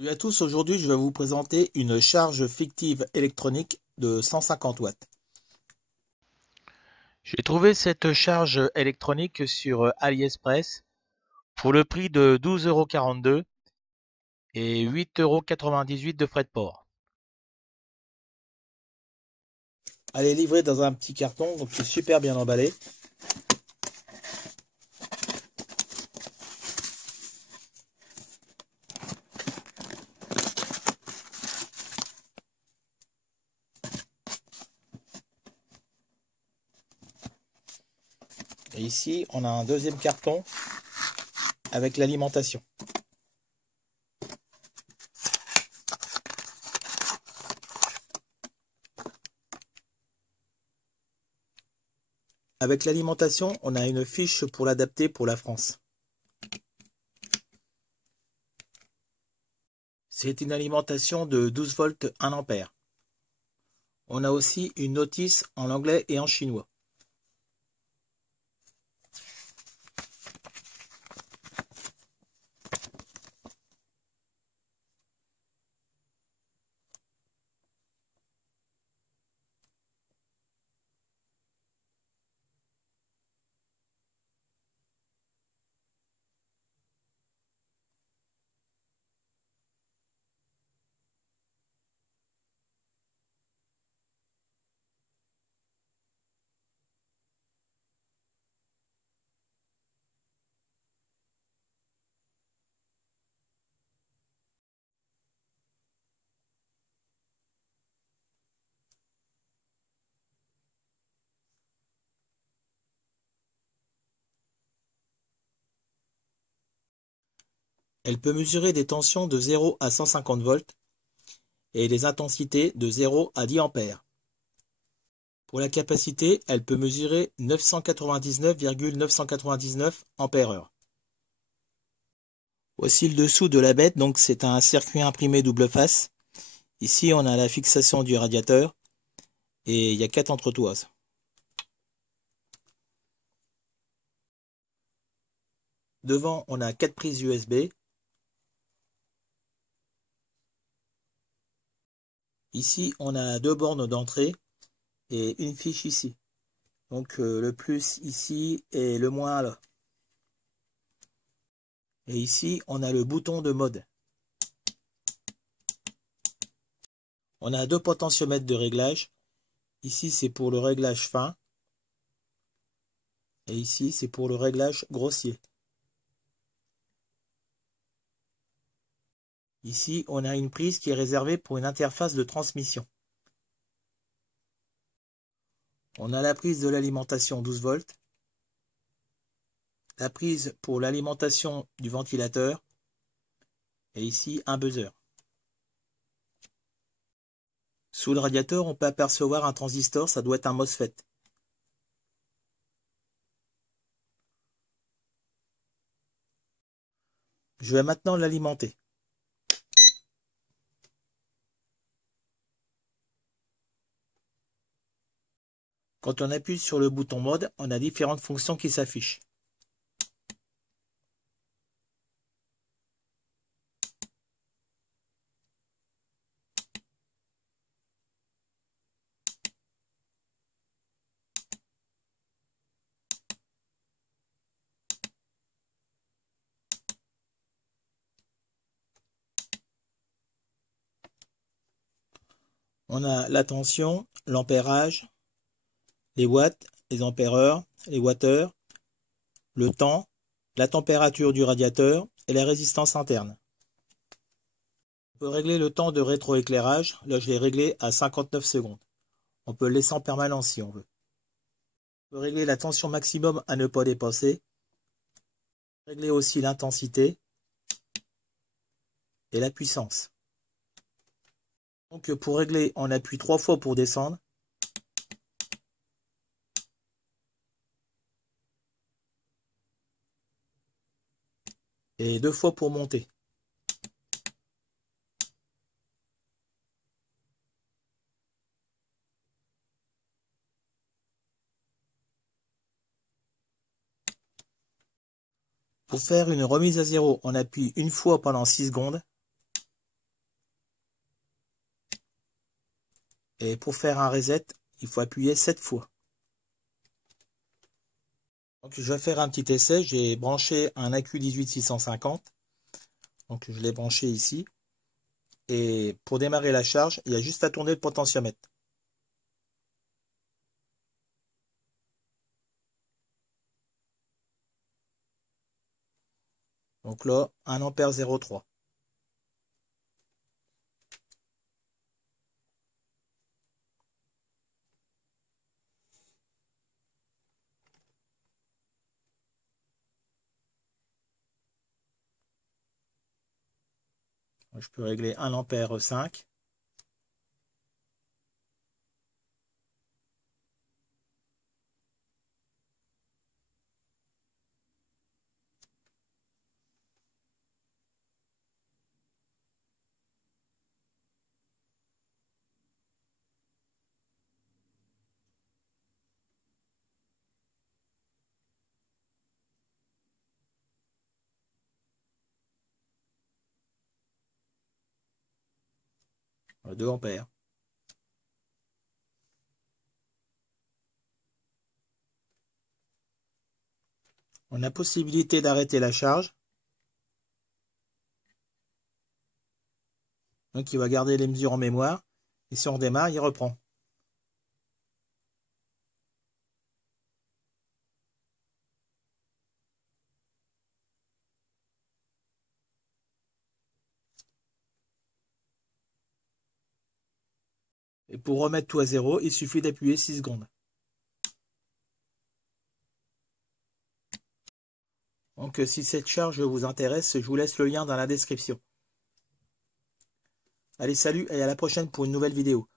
Salut à tous, aujourd'hui je vais vous présenter une charge fictive électronique de 150 watts. J'ai trouvé cette charge électronique sur AliExpress pour le prix de 12,42 € et 8,98 € de frais de port. Elle est livrée dans un petit carton, donc c'est super bien emballé. Et ici on a un deuxième carton avec l'alimentation. Avec l'alimentation, on a une fiche pour l'adapter pour la France. C'est une alimentation de 12 volts 1 ampère. On a aussi une notice en anglais et en chinois. Elle peut mesurer des tensions de 0 à 150 volts et les intensités de 0 à 10 ampères. Pour la capacité, elle peut mesurer 999,999 ampères-heure. Voici le dessous de la bête, donc c'est un circuit imprimé double face. Ici, on a la fixation du radiateur et il y a 4 entretoises. Devant, on a 4 prises USB. Ici, on a 2 bornes d'entrée et une fiche ici. Donc le plus ici et le moins là. Et ici, on a le bouton de mode. On a 2 potentiomètres de réglage. Ici, c'est pour le réglage fin. Et ici, c'est pour le réglage grossier. Ici, on a une prise qui est réservée pour une interface de transmission. On a la prise de l'alimentation 12 volts. La prise pour l'alimentation du ventilateur. Et ici, un buzzer. Sous le radiateur, on peut apercevoir un transistor, ça doit être un MOSFET. Je vais maintenant l'alimenter. Quand on appuie sur le bouton mode, on a différentes fonctions qui s'affichent. On a la tension, l'ampérage, les watts, les ampères-heure, les watts-heure, le temps, la température du radiateur et la résistance interne. On peut régler le temps de rétroéclairage. Là, je l'ai réglé à 59 secondes. On peut le laisser en permanence si on veut. On peut régler la tension maximum à ne pas dépasser. Régler aussi l'intensité et la puissance. Donc pour régler, on appuie 3 fois pour descendre. Et 2 fois pour monter. Pour faire une remise à zéro, on appuie une fois pendant 6 secondes. Et pour faire un reset, il faut appuyer 7 fois. Donc je vais faire un petit essai. J'ai branché un AQ18650. Donc je l'ai branché ici. Et pour démarrer la charge, il y a juste à tourner le potentiomètre. Donc là, 1 ampère 0,3. Je peux régler 1 ampère 5. Voilà, 2 ampères. On a possibilité d'arrêter la charge. Donc il va garder les mesures en mémoire. Et si on démarre, il reprend. Et pour remettre tout à zéro, il suffit d'appuyer 6 secondes. Donc si cette charge vous intéresse, je vous laisse le lien dans la description. Allez, salut et à la prochaine pour une nouvelle vidéo.